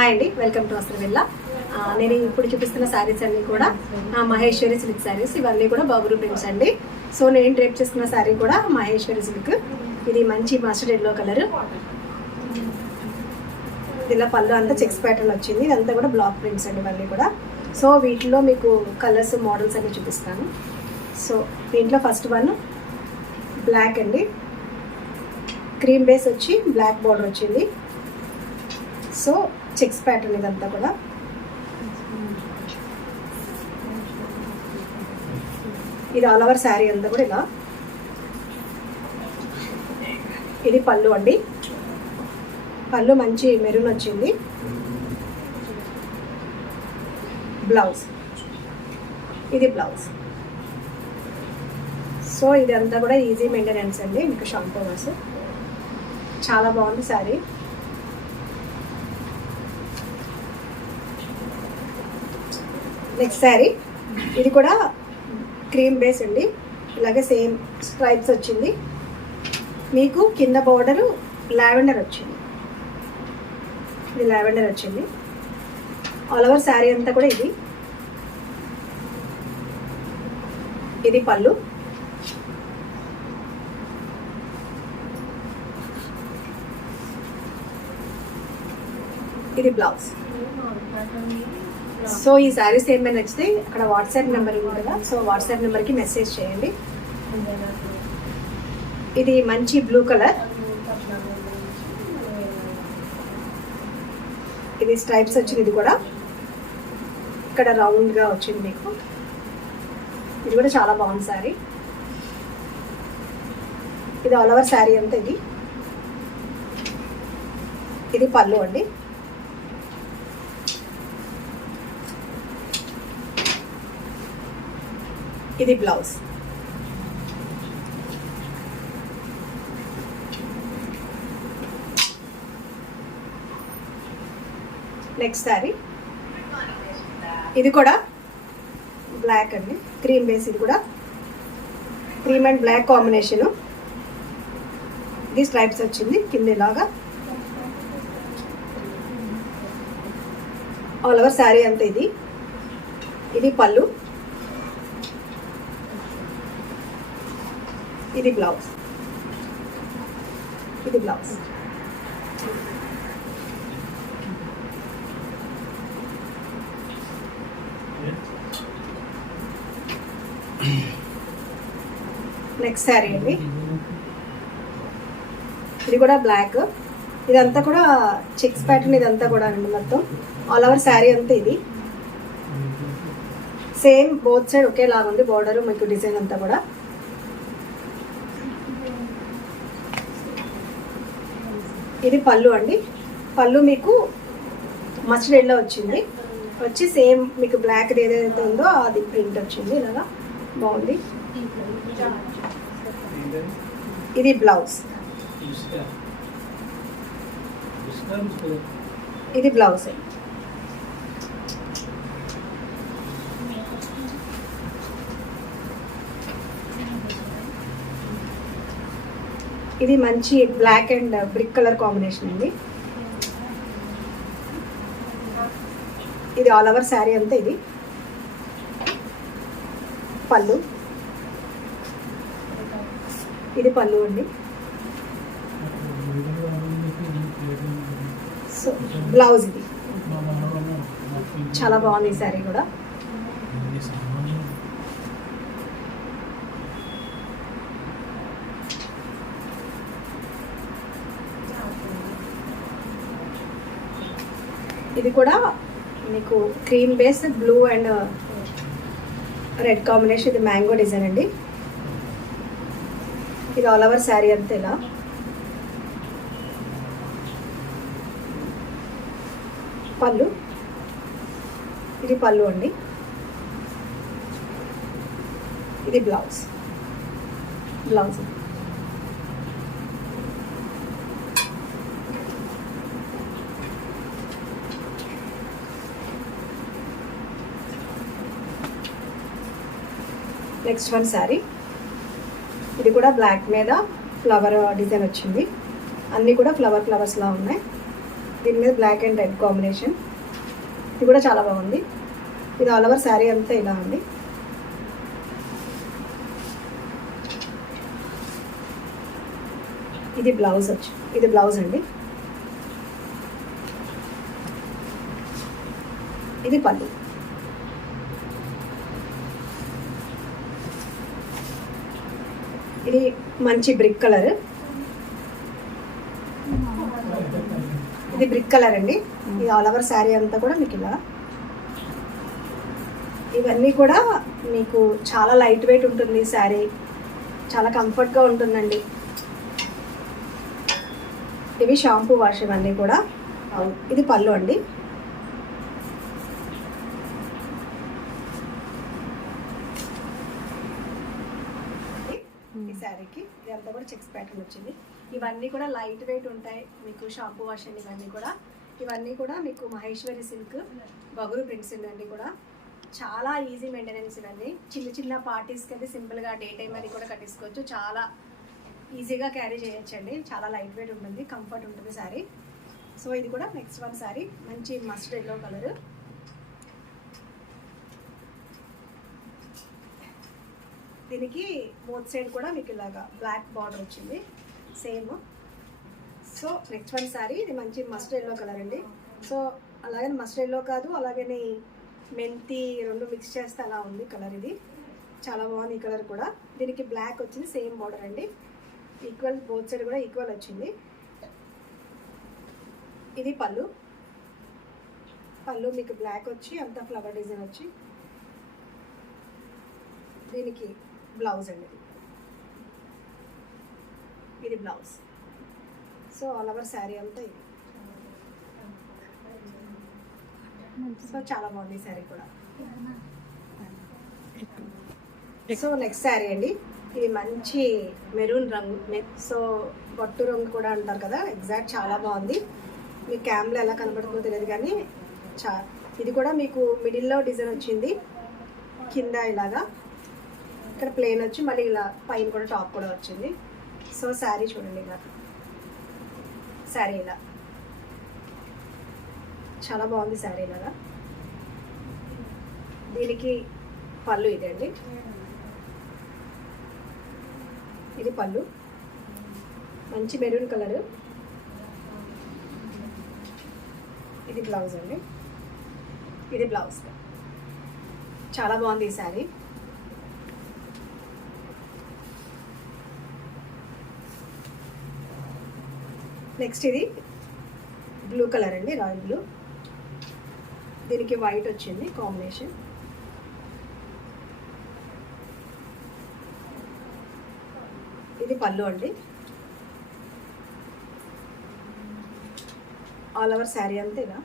Hi అండి, welcome to వస్త్రవిల్లా. నేను ఇప్పుడు చూపిస్తున్న శారీస్ అన్నీ కూడా మహేశ్వరి సిల్క్ శారీస్. ఇవన్నీ కూడా బబురు ప్రింట్స్ అండి. సో నేను డ్రేప్ చేసుకున్న శారీ కూడా మహేశ్వరి సిల్క్. ఇది మంచి మస్టర్డ్ ఎల్లో కలర్. ఇలా పళ్ళు అంతా చెక్స్ ప్యాటర్న్ వచ్చింది. ఇదంతా కూడా బ్లాక్ ప్రింట్స్ అండి ఇవన్నీ కూడా. సో వీటిలో మీకు కలర్స్ మోడల్స్ అన్ని చూపిస్తాను. సో దీంట్లో ఫస్ట్ వన్ బ్లాక్ అండి, క్రీమ్ బేస్ వచ్చి బ్లాక్ బార్డర్ వచ్చింది. సో చెక్స్ ప్యాటర్న్ ఇదంతా కూడా. ఇది ఆల్ ఓవర్ శారీ అంతా కూడా ఇలా. ఇది పళ్ళు అండి, పళ్ళు మంచి మెరూన్ వచ్చింది. బ్లౌజ్, ఇది బ్లౌజ్. సో ఇదంతా కూడా ఈజీ మెయింటెనెన్స్ అండి, మీకు షాంపూ వాష్. చాలా బాగుంది శారీ. నెక్స్ట్ శారీ, ఇది కూడా క్రీమ్ బేస్ అండి. ఇలాగే సేమ్ స్ట్రైప్స్ వచ్చింది. మీకు కింద బోర్డరు లావెండర్ వచ్చింది. ఇది లావెండర్ వచ్చింది. ఆల్ ఓవర్ శారీ అంతా కూడా ఇది. ఇది పళ్ళు, ఇది బ్లౌజ్. సో ఈ శారీస్ ఏమైనా నచ్చితే అక్కడ వాట్సాప్ నెంబర్ ఉంది కదా, సో వాట్సాప్ నెంబర్కి మెసేజ్ చేయండి. ఇది మంచి బ్లూ కలర్. ఇది స్ట్రైప్స్ వచ్చింది. ఇది కూడా ఇక్కడ రౌండ్గా వచ్చింది మీకు. ఇది కూడా చాలా బాగుంది శారీ. ఇది ఆల్ ఓవర్ శారీ అంతా ఇది. ఇది పళ్ళు అండి. ఇది బ్లౌజ్. నెక్స్ట్ శారీ, ఇది కూడా బ్లాక్ అండి, క్రీమ్ బేస్. ఇది కూడా క్రీమ్ అండ్ బ్లాక్ కాంబినేషను. ఇది స్ట్రైప్స్ వచ్చింది కింద ఇలాగా. ఆల్ ఓవర్ శారీ అంతా ఇది. ఇది పళ్ళు, ఇది బ్లౌజ్. ఇది బ్లౌజ్. నెక్స్ట్ శారీ అండి, ఇది కూడా బ్లాక్. ఇదంతా కూడా చెక్స్ ప్యాటర్న్. ఇదంతా కూడా అండి మొత్తం ఆల్ ఓవర్ శారీ అంతా ఇది. సేమ్ బోత్ సైడ్ ఒకేలాగా ఉంది బోర్డర్, మీకు డిజైన్ అంతా కూడా. ఇది పళ్ళు అండి. పళ్ళు మీకు మస్టర్డ్ ఎల్లో వచ్చింది. వచ్చి సేమ్ మీకు బ్లాక్ ఏదైతే ఉందో అది ప్రింట్ వచ్చింది. ఇలాగా బాగుంది. ఇది బ్లౌజ్. ఇది బ్లౌజ్. ఇది మంచి black and brick colour combination అండి. ఇది ఆల్ ఓవర్ శారీ అంతా ఇది. పళ్ళు, ఇది పళ్ళు అండి. సో బ్లౌజ్ ఇది. చాలా బాగుంది ఈ శారీ కూడా. ఇది కూడా మీకు cream base blue and red combination. ఇది మ్యాంగో డిజైన్ అండి. ఇది ఆల్ ఓవర్ శారీ అంతా ఇలా. పళ్ళు, ఇది పళ్ళు అండి. ఇది blouse. Blouse. Next one sari, ఇది కూడా బ్లాక్ మీద ఫ్లవర్ డిజైన్ వచ్చింది. అన్నీ కూడా ఫ్లవర్స్లా ఉన్నాయి. దీని మీద బ్లాక్ అండ్ రెడ్ కాంబినేషన్. ఇది కూడా చాలా బాగుంది. ఇది ఆల్ ఓవర్ శారీ అంతా ఇలా ఉంది. ఇది బ్లౌజ్ వచ్చి, ఇది బ్లౌజ్ అండి. ఇది పళ్ళు. ఇది మంచి బ్రిక్ కలర్. ఇది బ్రిక్ కలర్ అండి. ఇది ఆల్ ఓవర్ శారీ అంతా కూడా మీకు ఇలా. ఇవన్నీ కూడా మీకు చాలా లైట్ వెయిట్ ఉంటుంది శారీ, చాలా కంఫర్ట్గా ఉంటుందండి. ఇవి షాంపూ వాష్ ఇవన్నీ కూడా. ఇది పళ్ళు అండి. ఈ శారీకి ఇదంతా కూడా చెక్స్ ప్యాటర్న్ వచ్చింది. ఇవన్నీ కూడా లైట్ వెయిట్ ఉంటాయి మీకు. షాంపూ వాష్ అండి ఇవన్నీ కూడా మీకు మహేశ్వరి సిల్క్ బగురు ప్రింట్స్ అండి కూడా. చాలా ఈజీ మెయింటెనెన్స్. ఇవన్నీ చిన్న పార్టీస్కి అయితే సింపుల్గా డే టైం అది కూడా కట్టేసుకోవచ్చు. చాలా ఈజీగా క్యారీ చేయొచ్చండి. చాలా లైట్ వెయిట్ ఉంటుంది, కంఫర్ట్ ఉంటుంది శారీ. సో ఇది కూడా నెక్స్ట్ వన్ శారీ, మంచి మస్టర్డ్ ఎల్లో కలర్. దీనికి బోత్ సైడ్ కూడా మీకు ఇలాగా బ్లాక్ బార్డర్ వచ్చింది same. So next one sari, ఇది మంచి మస్టర్డ్ ఎల్లో కలర్ అండి. సో అలాగని మస్టర్డ్ ఎల్లో కాదు, అలాగని మెంతి రెండు మిక్స్ చేస్తే అలా ఉంది కలర్. ఇది చాలా బాగుంది ఈ కలర్ కూడా. దీనికి బ్లాక్ వచ్చింది, సేమ్ బార్డర్ అండి. ఈక్వల్, బోత్ సైడ్ కూడా ఈక్వల్ వచ్చింది. ఇది పళ్ళు. పళ్ళు మీకు బ్లాక్ వచ్చి అంతా ఫ్లవర్ డిజైన్ వచ్చి. దీనికి బ్లౌజ్ అండి. ఇది blouse. So all over sari అంతా ఇది. సో చాలా బాగుంది ఈ శారీ కూడా. సో నెక్స్ట్ శారీ అండి, ఇది మంచి మెరూన్ రంగు. సో బొట్టు రంగు కూడా అంటారు కదా, ఎగ్జాక్ట్ చాలా బాగుంది. మీకు క్యామ్లో ఎలా కనబడుతుందో తెలియదు కానీ ఇది కూడా మీకు మిడిల్లో డిజైన్ వచ్చింది, కింద ఇలాగా, ఇక్కడ ప్లెయిన్ వచ్చి మళ్ళీ ఇలా పైన కూడా టాప్ కూడా వచ్చింది. సో శారీ చూడండి ఇలా, శారీ ఇలా చాలా బాగుంది శారీ ఇలాగా. దీనికి పళ్ళు ఇదే అండి. ఇది పళ్ళు, మంచి మెరూన్ కలర్. ఇది బ్లౌజ్ అండి. ఇది బ్లౌజ్. చాలా బాగుంది ఈ శారీ. నెక్స్ట్ ఇది బ్లూ కలర్ అండి, రాయల్ బ్లూ. దీనికి వైట్ వచ్చింది కాంబినేషన్. ఇది పళ్ళు అండి. ఆల్ ఓవర్ శారీ అంతా ఇలా.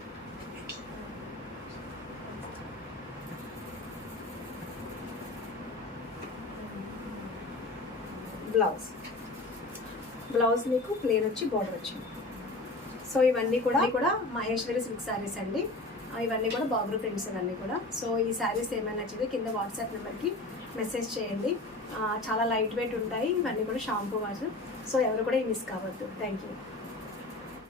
బ్లౌజ్ మీకు ప్లేన్ వచ్చి బార్డర్ వచ్చింది. సో ఇవన్నీ కూడా మహేశ్వరి సిల్క్ శారీస్ అండి. ఇవన్నీ కూడా బాబ్రు ప్రింట్స్ ఇవన్నీ కూడా. సో ఈ శారీస్ ఏమైనా నచ్చితే కింద వాట్సాప్ నెంబర్కి మెసేజ్ చేయండి. చాలా లైట్ వెయిట్ ఉంటాయి ఇవన్నీ కూడా, షాంపూ వాష్. సో ఎవరు కూడా మిస్ కావద్దు. Thank you.